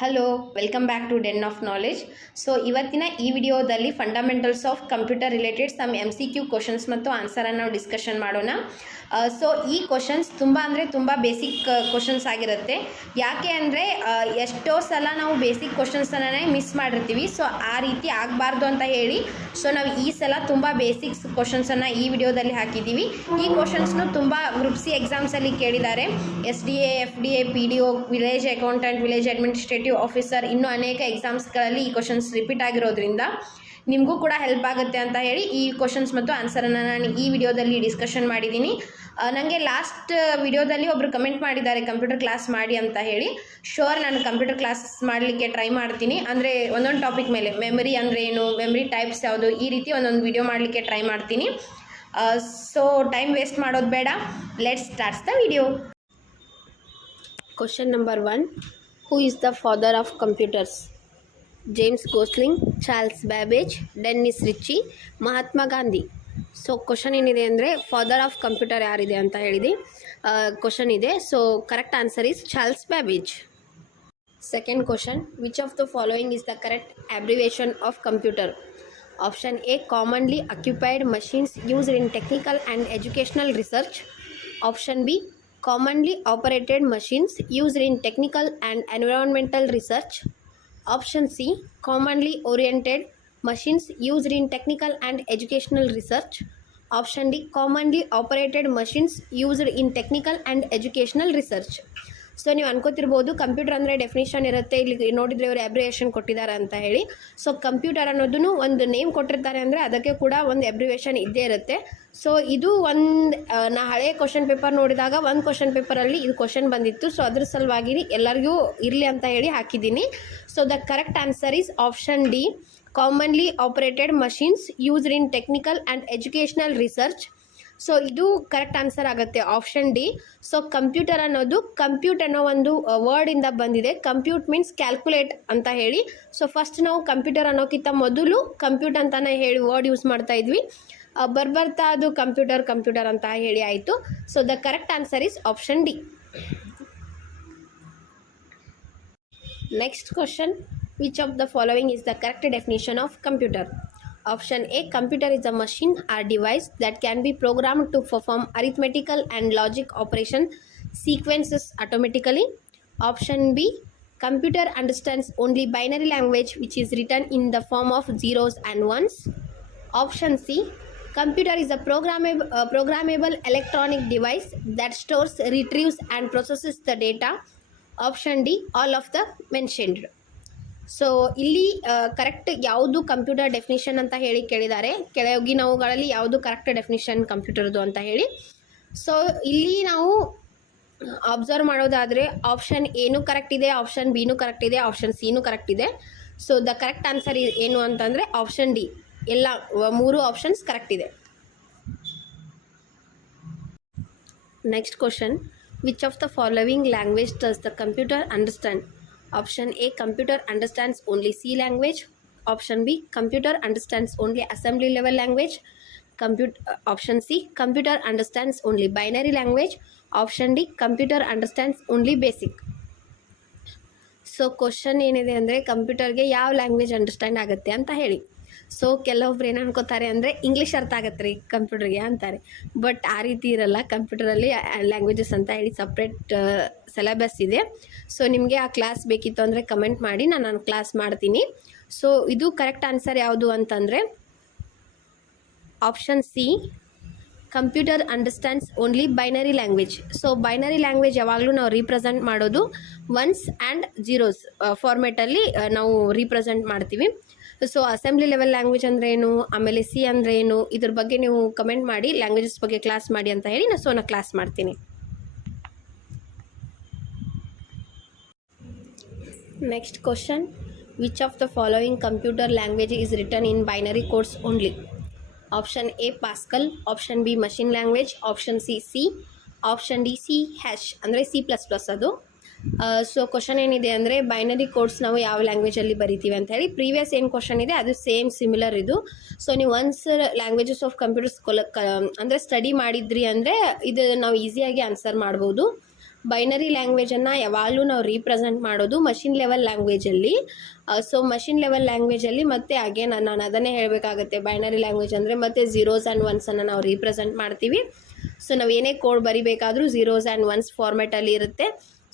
Hello, welcome back to den of knowledge. So ಇವತ್ತಿನ ಈ ವಿಡಿಯೋದಲ್ಲಿ fundamentals of computer related some MCQ questions ಮತ್ತು ಆನ್ಸರನ್ನು ನಾವು ಡಿಸ್ಕಷನ್ ಮಾಡೋಣ. ಸೊ ಈ ಕ್ವಶನ್ಸ್ ತುಂಬ ಬೇಸಿಕ್ ಕ್ವಶನ್ಸ್ ಆಗಿರುತ್ತೆ. ಯಾಕೆ ಅಂದರೆ ಎಷ್ಟೋ ಸಲ ನಾವು ಬೇಸಿಕ್ ಕ್ವಶನ್ಸನ್ನೇ ಮಿಸ್ ಮಾಡಿರ್ತೀವಿ. ಸೊ ಆ ರೀತಿ ಆಗಬಾರ್ದು ಅಂತ ಹೇಳಿ ಸೊ ನಾವು ಈ ಸಲ ತುಂಬ ಬೇಸಿಕ್ಸ್ ಕ್ವಶನ್ಸನ್ನು ಈ ವಿಡಿಯೋದಲ್ಲಿ ಹಾಕಿದ್ದೀವಿ. ಈ ಕ್ವಶನ್ಸ್ನು ತುಂಬ ಗ್ರೂಪ್ ಸಿ ಎಕ್ಸಾಮ್ಸಲ್ಲಿ ಕೇಳಿದ್ದಾರೆ. SDA, FDA, PDO, village accountant, village administrative officer, ಇನ್ನೂ ಅನೇಕ ಎಕ್ಸಾಮ್ಸ್ಗಳಲ್ಲಿ ಈ ಕ್ವಶನ್ಸ್ ರಿಪೀಟ್ ಆಗಿರೋದ್ರಿಂದ ನಿಮಗೂ ಕೂಡ ಹೆಲ್ಪ್ ಆಗುತ್ತೆ ಅಂತ ಹೇಳಿ ಈ ಕ್ವಶನ್ಸ್ ಮತ್ತು ಆನ್ಸರನ್ನು ನಾನು ಈ ವಿಡಿಯೋದಲ್ಲಿ ಡಿಸ್ಕಷನ್ ಮಾಡಿದ್ದೀನಿ. ನನಗೆ ಲಾಸ್ಟ್ ವಿಡಿಯೋದಲ್ಲಿ ಒಬ್ಬರು ಕಮೆಂಟ್ ಮಾಡಿದ್ದಾರೆ ಕಂಪ್ಯೂಟರ್ ಕ್ಲಾಸ್ ಮಾಡಿ ಅಂತ ಹೇಳಿ. ಶೋರ್, ನಾನು ಕಂಪ್ಯೂಟರ್ ಕ್ಲಾಸ್ ಮಾಡಲಿಕ್ಕೆ ಟ್ರೈ ಮಾಡ್ತೀನಿ. ಅಂದರೆ ಒಂದೊಂದು ಟಾಪಿಕ್ ಮೇಲೆ ಮೆಮರಿ ಅಂದರೆ ಏನು, ಮೆಮರಿ ಟೈಪ್ಸ್ ಯಾವುದು, ಈ ರೀತಿ ಒಂದೊಂದು ವಿಡಿಯೋ ಮಾಡಲಿಕ್ಕೆ ಟ್ರೈ ಮಾಡ್ತೀನಿ. ಸೊ ಟೈಮ್ ವೇಸ್ಟ್ ಮಾಡೋದು ಬೇಡ, let's starts the video. Question number 1. Who is the father of computers? James Gosling, Charles Babbage, Dennis Ritchie, Mahatma Gandhi. So question ಏನಿದೆ ಅಂದರೆ ಫಾದರ್ ಆಫ್ ಕಂಪ್ಯೂಟರ್ ಯಾರಿದೆ ಅಂತ ಹೇಳಿದೆ ಕ್ವಶನ್ ಇದೆ. So correct answer is Charles Babbage. Second question, which of the following is the correct abbreviation of computer? Option A, commonly occupied machines used in technical and educational research. Option B, commonly operated machines used in technical and environmental research. Option C, commonly oriented machines used in technical and educational research. Option D, commonly operated machines used in technical and educational research. So ನೀವು ಅನ್ಕೋತಿರ್ಬೋದು computer ಅಂದರೆ definition ಇರುತ್ತೆ, ಇಲ್ಲಿ ನೋಡಿದರೆ ಇವರು abbreviation ಕೊಟ್ಟಿದ್ದಾರೆ ಅಂತ ಹೇಳಿ. So computer ಅನ್ನೋದನ್ನು ಒಂದು ನೇಮ್ ಕೊಟ್ಟಿರ್ತಾರೆ ಅಂದರೆ ಅದಕ್ಕೆ ಕೂಡ ಒಂದು ಅಬ್ರಿವೇಷನ್ ಇದ್ದೇ ಇರುತ್ತೆ. ಸೊ ಇದು ನಾ ಹಳೆಯ ಕ್ವಶನ್ ಪೇಪರ್ ನೋಡಿದಾಗ ಒಂದು ಕ್ವಶನ್ ಪೇಪರಲ್ಲಿ ಇದು ಕ್ವಶನ್ ಬಂದಿತ್ತು. ಸೊ ಅದ್ರ ಸಲುವಾಗಿ ಎಲ್ಲರಿಗೂ ಇರಲಿ ಅಂತ ಹೇಳಿ ಹಾಕಿದ್ದೀನಿ. So the correct answer is option D, commonly operated machines used in technical and educational research. So ಇದು ಕರೆಕ್ಟ್ ಆನ್ಸರ್ ಆಗುತ್ತೆ, ಆಪ್ಷನ್ ಡಿ. ಸೊ ಕಂಪ್ಯೂಟರ್ ಅನ್ನೋದು ಕಂಪ್ಯೂಟ್ ಅನ್ನೋ ಒಂದು ವರ್ಡಿಂದ ಬಂದಿದೆ. ಕಂಪ್ಯೂಟ್ ಮೀನ್ಸ್ ಕ್ಯಾಲ್ಕುಲೇಟ್ ಅಂತ ಹೇಳಿ. ಸೊ ಫಸ್ಟ್ ನಾವು ಕಂಪ್ಯೂಟರ್ ಅನ್ನೋಕ್ಕಿಂತ ಮೊದಲು ಕಂಪ್ಯೂಟ್ ಅಂತಾನೆ ಹೇಳಿ ವರ್ಡ್ ಯೂಸ್ ಮಾಡ್ತಾ ಇದ್ವಿ. ಬರ್ತಾ ಅದು ಕಂಪ್ಯೂಟರ್ ಅಂತ ಹೇಳಿ ಆಯಿತು. So the correct answer is option D. Next question, which of the following is the correct definition of computer? Option A, computer is a machine or device that can be programmed to perform arithmetical and logic operation sequences automatically. Option B, computer understands only binary language which is written in the form of zeros and ones. Option C, computer is a programmable electronic device that stores, retrieves and processes the data. Option D, all of the mentioned. So ಇಲ್ಲಿ correct ಯಾವುದು computer definition ಅಂತ ಹೇಳಿ ಕೇಳಿದ್ದಾರೆ. ಕೆಳಗಿನವುಗಳಲ್ಲಿ ಯಾವುದು correct definition ಕಂಪ್ಯೂಟರ್ದು ಅಂತ ಹೇಳಿ. So ಇಲ್ಲಿ ನಾವು ಅಬ್ಸರ್ವ್ ಮಾಡೋದಾದರೆ ಆಪ್ಷನ್ ಎನೂ ಕರೆಕ್ಟ್ ಇದೆ, ಆಪ್ಷನ್ ಬಿನೂ ಕರೆಕ್ಟ್ ಇದೆ, ಆಪ್ಷನ್ ಸಿನೂ ಕರೆಕ್ಟ್ ಇದೆ. ಸೊ ದ ಕರೆಕ್ಟ್ ಆನ್ಸರ್ ಏನು ಅಂತಂದರೆ ಆಪ್ಷನ್ ಡಿ, ಎಲ್ಲ ಮೂರು ಆಪ್ಷನ್ಸ್ ಕರೆಕ್ಟ್ ಇದೆ. Next question, which of the following language does the computer understand? Option A, computer understands only C language. Option B, computer understands only assembly level language. Option C, computer understands only binary language. Option D, computer understands only basic. So question ಏನಿದೆ ಅಂದರೆ ಕಂಪ್ಯೂಟರ್ಗೆ ಯಾವ language understand ಆಗುತ್ತೆ ಅಂತ ಹೇಳಿ. So ಕೆಲವೊಬ್ರು ಏನು ಅನ್ಕೋತಾರೆ ಅಂದರೆ ಇಂಗ್ಲೀಷ್ ಅರ್ಥ ಆಗತ್ತೆ ರೀ ಕಂಪ್ಯೂಟರ್ಗೆ ಅಂತಾರೆ. ಬಟ್ ಆ ರೀತಿ ಇರಲ್ಲ. ಕಂಪ್ಯೂಟರಲ್ಲಿ ಲ್ಯಾಂಗ್ವೇಜಸ್ ಅಂತ ಹೇಳಿ ಸಪ್ರೇಟ್ ಸಿಲೆಬಸ್ ಇದೆ. ಸೊ ನಿಮಗೆ ಆ ಕ್ಲಾಸ್ ಬೇಕಿತ್ತು ಅಂದರೆ ಕಮೆಂಟ್ ಮಾಡಿ, ನಾನು ಕ್ಲಾಸ್ ಮಾಡ್ತೀನಿ. ಸೊ ಇದು ಕರೆಕ್ಟ್ ಆನ್ಸರ್ ಯಾವುದು ಅಂತಂದರೆ option C, computer understands only binary language. So binary language ಯಾವಾಗಲೂ ನಾವು ರೀಪ್ರೆಸೆಂಟ್ ಮಾಡೋದು ಒನ್ಸ್ ಆ್ಯಂಡ್ ಜೀರೋಸ್ ಫಾರ್ಮೇಟಲ್ಲಿ ನಾವು ರೀಪ್ರೆಸೆಂಟ್ ಮಾಡ್ತೀವಿ. ಸೊ ಅಸೆಂಬ್ಲಿ ಲೆವೆಲ್ ಲ್ಯಾಂಗ್ವೇಜ್ ಅಂದರೆ ಏನು, ಆಮೇಲೆ ಸಿ ಅಂದರೆ ಏನು, ಇದ್ರ ಬಗ್ಗೆ ನೀವು ಕಮೆಂಟ್ ಮಾಡಿ, ಲ್ಯಾಂಗ್ವೇಜಸ್ ಬಗ್ಗೆ ಕ್ಲಾಸ್ ಮಾಡಿ ಅಂತ ಹೇಳಿ ನಾನು ಕ್ಲಾಸ್ ಮಾಡ್ತೀನಿ. Next question, which of the following computer language is written in binary codes only? Option A, Pascal. Option B, machine language. Option C, option D, C hash ಅಂದರೆ C++. ಅದು so question ಏನಿದೆ ಅಂದರೆ binary codes ನಾವು ಯಾವ ಲ್ಯಾಂಗ್ವೇಜಲ್ಲಿ ಬರಿತೀವಿ ಅಂತ ಹೇಳಿ. Previous ಏನು ಕ್ವಶನ್ ಇದೆ ಅದು ಸೇಮ್ ಸಿಮಿಲರ್ ಇದು. ಸೊ ನೀವು ಒನ್ಸ್ ಲ್ಯಾಂಗ್ವೇಜಸ್ ಆಫ್ ಕಂಪ್ಯೂಟರ್ಸ್ ಅಂದರೆ ಸ್ಟಡಿ ಮಾಡಿದ್ರಿ ಅಂದರೆ ಇದು ನಾವು ಈಸಿಯಾಗಿ ಆನ್ಸರ್ ಮಾಡ್ಬೋದು. ಬೈನರಿ ಲ್ಯಾಂಗ್ವೇಜನ್ನು ಯಾವಾಗಲೂ ನಾವು ರೀಪ್ರೆಸೆಂಟ್ ಮಾಡೋದು ಮಷಿನ್ ಲೆವೆಲ್ ಲ್ಯಾಂಗ್ವೇಜಲ್ಲಿ. ಸೊ ಮಷಿನ್ ಲೆವೆಲ್ ಲ್ಯಾಂಗ್ವೇಜಲ್ಲಿ ಮತ್ತೆ ಅಗೇನ್ ನಾನು ಅದನ್ನೇ ಹೇಳಬೇಕಾಗುತ್ತೆ. ಬೈನರಿ ಲ್ಯಾಂಗ್ವೇಜ್ ಅಂದರೆ ಮತ್ತೆ ಝೀರೋಸ್ ಆ್ಯಂಡ್ ಒನ್ಸನ್ನು ನಾವು ರೀಪ್ರೆಸೆಂಟ್ ಮಾಡ್ತೀವಿ. ಸೊ ನಾವು ಏನೇ ಕೋಡ್ ಬರಿಬೇಕಾದ್ರೂ ಝೀರೋಸ್ ಆ್ಯಂಡ್ ಒನ್ಸ್ ಫಾರ್ಮ್ಯಾಟಲ್ಲಿ ಇರುತ್ತೆ.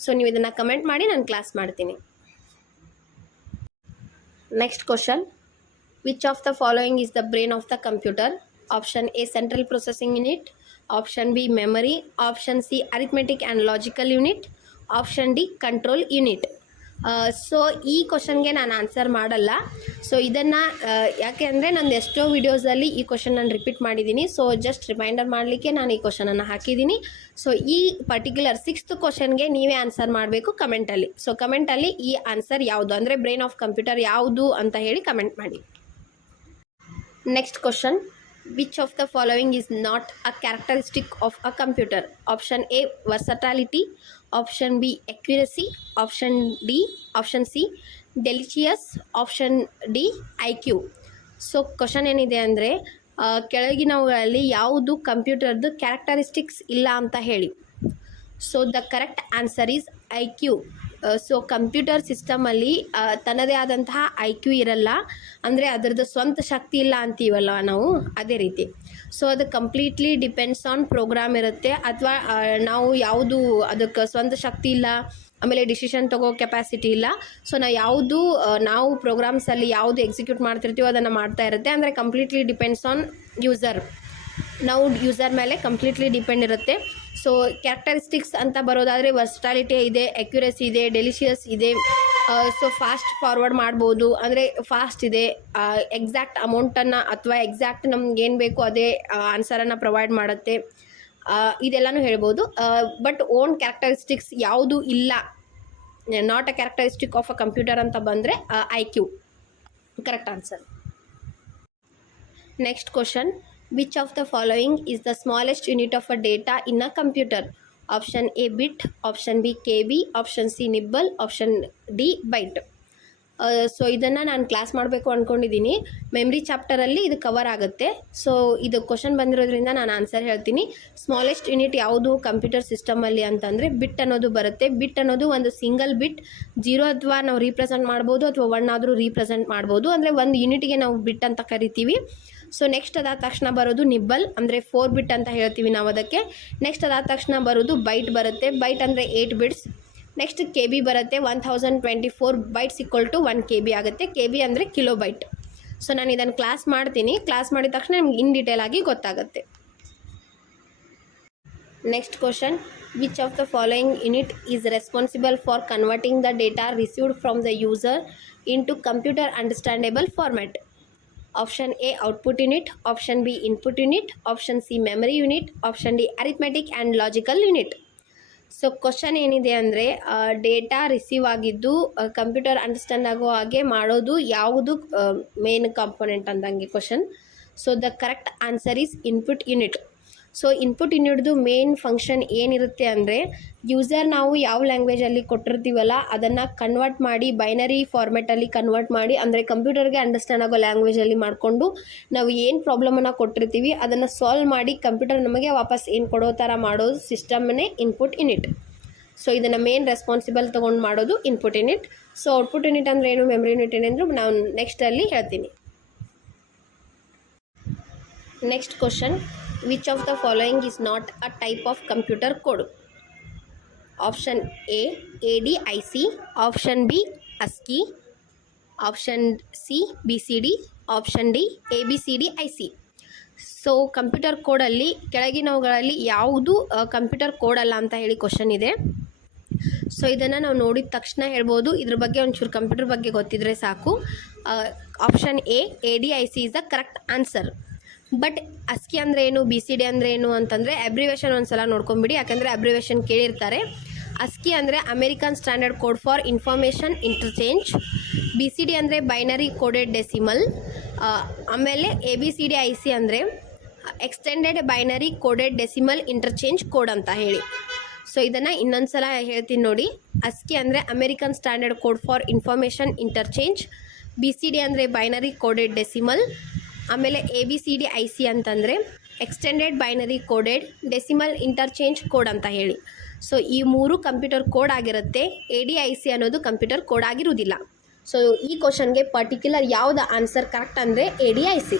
ಸೊ ನೀವು ಇದನ್ನು ಕಮೆಂಟ್ ಮಾಡಿ ನಾನು ಕ್ಲಾಸ್ ಮಾಡ್ತೀನಿ. Next question, which of the following is the brain of the computer? Option A central processing unit, option B memory, option C arithmetic and logical unit, option D control unit. So ಈ ಕ್ವಶನ್ಗೆ ನಾನು answer ಮಾಡಲ್ಲ. So ಇದನ್ನು ಯಾಕೆ ಅಂದರೆ ನಂದು ಎಷ್ಟೋ ವೀಡಿಯೋಸಲ್ಲಿ ಈ ಕ್ವಶನ್ ನಾನು ರಿಪೀಟ್ ಮಾಡಿದ್ದೀನಿ. ಸೊ ಜಸ್ಟ್ ರಿಮೈಂಡರ್ ಮಾಡಲಿಕ್ಕೆ ನಾನು ಈ ಕ್ವಶನನ್ನು ಹಾಕಿದ್ದೀನಿ. ಸೊ ಈ ಪರ್ಟಿಕ್ಯುಲರ್ 6th ಕ್ವಶನ್ಗೆ ನೀವೇ ಆನ್ಸರ್ ಮಾಡಬೇಕು ಕಮೆಂಟಲ್ಲಿ. ಸೊ ಕಮೆಂಟಲ್ಲಿ ಈ ಆನ್ಸರ್ ಯಾವುದು ಅಂದರೆ ಬ್ರೈನ್ ಆಫ್ ಕಂಪ್ಯೂಟರ್ ಯಾವುದು ಅಂತ ಹೇಳಿ ಕಮೆಂಟ್ ಮಾಡಿ. Next question, which of the following is not a characteristic of a computer? Option A versatility, option B accuracy, option C delicious, option D IQ. So question ಏನಿದೆ ಅಂದರೆ ಕೆಳಗಿನವುಗಳಲ್ಲಿ ಯಾವುದು ಕಂಪ್ಯೂಟರ್ದು characteristics ಇಲ್ಲ ಅಂತ ಹೇಳಿ. So the correct answer is IQ. So computer ಸಿಸ್ಟಮಲ್ಲಿ ತನ್ನದೇ ಆದಂತಹ IQ ಇರಲ್ಲ, ಅಂದರೆ ಅದರದ್ದು ಸ್ವಂತ ಶಕ್ತಿ ಇಲ್ಲ ಅಂತೀವಲ್ಲ ನಾವು, ಅದೇ ರೀತಿ. ಸೊ ಅದು ಕಂಪ್ಲೀಟ್ಲಿ ಡಿಪೆಂಡ್ಸ್ ಆನ್ ಪ್ರೋಗ್ರಾಮ್ ಇರುತ್ತೆ, ಅಥವಾ ನಾವು ಯಾವುದು ಅದಕ್ಕೆ ಸ್ವಂತ ಶಕ್ತಿ ಇಲ್ಲ, ಆಮೇಲೆ ಡಿಸಿಷನ್ ತಗೋ ಕೆಪಾಸಿಟಿ ಇಲ್ಲ. ಸೊ ನಾವು ಪ್ರೋಗ್ರಾಮ್ಸಲ್ಲಿ ಯಾವುದು ಎಕ್ಸಿಕ್ಯೂಟ್ ಮಾಡ್ತಿರ್ತೀವೋ ಅದನ್ನು ಮಾಡ್ತಾ ಇರುತ್ತೆ. ಅಂದರೆ ಕಂಪ್ಲೀಟ್ಲಿ ಡಿಪೆಂಡ್ಸ್ ಆನ್ ಯೂಸರ್, ನಾವು ಯೂಸರ್ ಮೇಲೆ ಕಂಪ್ಲೀಟ್ಲಿ ಡಿಪೆಂಡ್ ಇರುತ್ತೆ. ಸೊ ಕ್ಯಾರೆಕ್ಟರಿಸ್ಟಿಕ್ಸ್ ಅಂತ ಬರೋದಾದರೆ ವರ್ಸ್ಟಾಲಿಟಿ ಇದೆ, ಅಕ್ಯುರಸಿ ಇದೆ, ಡೆಲಿಷಿಯಸ್ ಇದೆ. ಸೊ ಫಾಸ್ಟ್ ಫಾರ್ವರ್ಡ್ ಮಾಡ್ಬೋದು, ಅಂದರೆ ಫಾಸ್ಟ್ ಇದೆ, ಎಕ್ಸಾಕ್ಟ್ ಅಮೌಂಟನ್ನು ಅಥವಾ ಎಕ್ಸಾಕ್ಟ್ ನಮ್ಗೆ ಏನು ಬೇಕು ಅದೇ ಆನ್ಸರನ್ನು ಪ್ರೊವೈಡ್ ಮಾಡುತ್ತೆ, ಇದೆಲ್ಲನೂ ಹೇಳ್ಬೋದು. ಬಟ್ ಓನ್ ಕ್ಯಾರೆಕ್ಟರಿಸ್ಟಿಕ್ಸ್ ಯಾವುದು ಇಲ್ಲ, not a characteristic of a computer ಅಂತ ಬಂದರೆ IQ correct answer. Next question, which of the following is the smallest unit of a data in a computer? Option A bit, option B KB, option C nibble, option D byte. So ಇದನ್ನು ನಾನು class ಮಾಡಬೇಕು ಅಂದ್ಕೊಂಡಿದ್ದೀನಿ. Memory ಚಾಪ್ಟರಲ್ಲಿ ಇದು cover ಆಗುತ್ತೆ. So ಇದು question ಬಂದಿರೋದ್ರಿಂದ ನಾನು answer ಹೇಳ್ತೀನಿ. ಸ್ಮಾಲೆಸ್ಟ್ ಯೂನಿಟ್ ಯಾವುದು ಕಂಪ್ಯೂಟರ್ ಸಿಸ್ಟಮಲ್ಲಿ ಅಂತಂದರೆ ಬಿಟ್ ಅನ್ನೋದು ಬರುತ್ತೆ. ಬಿಟ್ ಅನ್ನೋದು ಒಂದು ಸಿಂಗಲ್ ಬಿಟ್, 0 ಅಥವಾ ನಾವು ರೀಪ್ರೆಸೆಂಟ್ ಮಾಡ್ಬೋದು ಅಥವಾ 1 ಆದರೂ ರೀಪ್ರೆಸೆಂಟ್ ಮಾಡ್ಬೋದು. ಅಂದರೆ ಒಂದು ಯೂನಿಟ್ಗೆ ನಾವು ಬಿಟ್ ಅಂತ ಕರಿತೀವಿ. ಸೊ ನೆಕ್ಸ್ಟ್ ಅದಾದ ತಕ್ಷಣ ಬರೋದು ನಿಬ್ಬಲ್, ಅಂದರೆ 4 ಬಿಟ್ ಅಂತ ಹೇಳ್ತೀವಿ ನಾವು ಅದಕ್ಕೆ. ನೆಕ್ಸ್ಟ್ ಅದಾದ ತಕ್ಷಣ ಬರೋದು ಬೈಟ್ ಬರುತ್ತೆ. ಬೈಟ್ ಅಂದರೆ 8 ಬಿಟ್ಸ್. ನೆಕ್ಸ್ಟ್ KB ಬರುತ್ತೆ. 1024 ಬೈಟ್ಸ್ = 1 KB ಆಗುತ್ತೆ. KB ಅಂದರೆ ಕಿಲೋ ಬೈಟ್. ಸೊ ನಾನು ಇದನ್ನು ಕ್ಲಾಸ್ ಮಾಡ್ತೀನಿ. ಕ್ಲಾಸ್ ಮಾಡಿದ ತಕ್ಷಣ ನಿಮ್ಗೆ ಇನ್ ಡೀಟೇಲ್ ಆಗಿ ಗೊತ್ತಾಗುತ್ತೆ. Next question, which of the following unit is responsible for converting the data received from the user into computer understandable format? Option A output unit, option B input unit, option C memory unit, option D arithmetic and logical unit. So question ಏನಿದೆ ಅಂದರೆ data receive ಆಗಿದ್ದು computer understand ಆಗೋ ಹಾಗೆ ಮಾಡೋದು ಯಾವುದು main component ಅಂದಂಗೆ question. So the correct answer is input unit. So input ಯೂನಿಟ್ದು main function ಏನಿರುತ್ತೆ ಅಂದರೆ ಯೂಸರ್ ನಾವು ಯಾವ ಲ್ಯಾಂಗ್ವೇಜಲ್ಲಿ ಕೊಟ್ಟಿರ್ತೀವಲ್ಲ ಅದನ್ನು ಕನ್ವರ್ಟ್ ಮಾಡಿ ಬೈನರಿ ಫಾರ್ಮೆಟಲ್ಲಿ ಕನ್ವರ್ಟ್ ಮಾಡಿ, ಅಂದರೆ ಕಂಪ್ಯೂಟರ್ಗೆ ಅಂಡರ್ಸ್ಟ್ಯಾಂಡ್ ಆಗೋ ಲ್ಯಾಂಗ್ವೇಜಲ್ಲಿ ಮಾಡಿಕೊಂಡು ನಾವು ಏನು ಪ್ರಾಬ್ಲಮನ್ನು ಕೊಟ್ಟಿರ್ತೀವಿ ಅದನ್ನು ಸಾಲ್ವ್ ಮಾಡಿ ಕಂಪ್ಯೂಟರ್ ನಮಗೆ ವಾಪಸ್ ಏನು ಕೊಡೋ ಥರ ಮಾಡೋದು ಸಿಸ್ಟಮ್ನೇ ಇನ್ಪುಟ್ ಯೂನಿಟ್. ಸೊ ಇದನ್ನು ಮೇನ್ ರೆಸ್ಪಾನ್ಸಿಬಲ್ ತೊಗೊಂಡು ಮಾಡೋದು input unit. So output unit ಅಂದರೆ ಏನು, ಮೆಮರಿ ಯೂನಿಟ್ ಏನೆಂದರೂ ನಾವು ನೆಕ್ಸ್ಟಲ್ಲಿ ಹೇಳ್ತೀನಿ. Next question, which of the following is not a type of computer code? Option A ADIC, option B ASCII, option C BCD, option D ABCDIC. So computer ಕೋಡಲ್ಲಿ ಕೆಳಗಿನವುಗಳಲ್ಲಿ ಯಾವುದು computer code ಅಲ್ಲ ಅಂತ ಹೇಳಿ question ಇದೆ. So ಇದನ್ನು ನಾವು ನೋಡಿದ ತಕ್ಷಣ ಹೇಳ್ಬೋದು, ಇದ್ರ ಬಗ್ಗೆ ಒಂಚೂರು ಕಂಪ್ಯೂಟರ್ ಬಗ್ಗೆ ಗೊತ್ತಿದ್ರೆ ಸಾಕು. Option A ADIC is the correct answer. But ASCII ಅಂದರೆ ಏನು, BCD ಅಂದರೆ ಏನು ಅಂತಂದರೆ ಅಬ್ರಿವೇಷನ್ ಒಂದು ಸಲ ನೋಡ್ಕೊಂಬಿಡಿ, ಯಾಕಂದರೆ ಅಬ್ರಿವೇಷನ್ ಕೇಳಿರ್ತಾರೆ. ASCII ಅಂದರೆ American standard code for information interchange. BCD ಅಂದರೆ ಬೈನರಿ ಕೋಡೆಡ್ ಡೆಸಿಮಲ್. ಆಮೇಲೆ ABCDIC ಅಂದರೆ extended binary coded decimal interchange code ಅಂತ ಹೇಳಿ. ಸೊ ಇದನ್ನು ಇನ್ನೊಂದು ಸಲ ಹೇಳ್ತೀನಿ ನೋಡಿ. ASCII ಅಂದರೆ American standard code for information interchange. BCD ಅಂದರೆ ಬೈನರಿ ಕೋಡೆಡ್ ಡೆಸಿಮಲ್. ಆಮೇಲೆ ABCDIC ಅಂತಂದರೆ extended binary coded decimal interchange code ಅಂತ ಹೇಳಿ. ಸೊ ಈ ಮೂರು ಕಂಪ್ಯೂಟರ್ ಕೋಡ್ ಆಗಿರುತ್ತೆ. ADIC ಅನ್ನೋದು ಕಂಪ್ಯೂಟರ್ ಕೋಡ್ ಆಗಿರುವುದಿಲ್ಲ. ಸೊ ಈ ಕ್ವಶನ್ಗೆ ಪರ್ಟಿಕ್ಯುಲರ್ ಯಾವುದು ಆನ್ಸರ್ ಕರೆಕ್ಟ್ ಅಂದರೆ ADIC.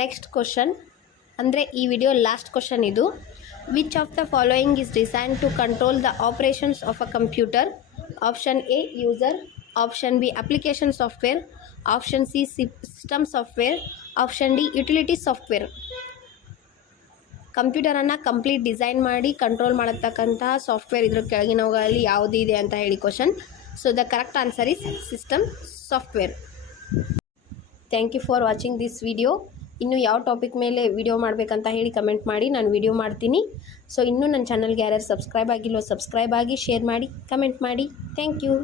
ನೆಕ್ಸ್ಟ್ ಕ್ವಶನ್ ಅಂದರೆ ಈ ವಿಡಿಯೋ ಲಾಸ್ಟ್ ಕ್ವಶನ್ ಇದು. Which of the following is design to control the operations of a computer? Option A user, option B application software, option C system software, option D utility software. ಕಂಪ್ಯೂಟರನ್ನು complete design ಮಾಡಿ control ಮಾಡತಕ್ಕಂತಹ software ಇದ್ರ ಕೆಳಗಿನವುಗಳಲ್ಲಿ ಯಾವುದು ಇದೆ ಅಂತ ಹೇಳಿ question. So the correct answer is system software. Thank you for watching this video. ಇನ್ನು ಯಾವ ಟಾಪಿಕ್ ಮೇಲೆ ವಿಡಿಯೋ ಮಾಡಬೇಕಂತ ಹೇಳಿ ಕಮೆಂಟ್ ಮಾಡಿ, ನಾನು ವಿಡಿಯೋ ಮಾಡ್ತೀನಿ. ಸೊ ಇನ್ನೂ ನನ್ನ ಚಾನಲ್ಗೆ ಯಾರ್ಯಾರು ಸಬ್ಸ್ಕ್ರೈಬ್ ಆಗಿಲ್ವೋ ಸಬ್ಸ್ಕ್ರೈಬ್ ಆಗಿ, ಶೇರ್ ಮಾಡಿ, ಕಮೆಂಟ್ ಮಾಡಿ. Thank you.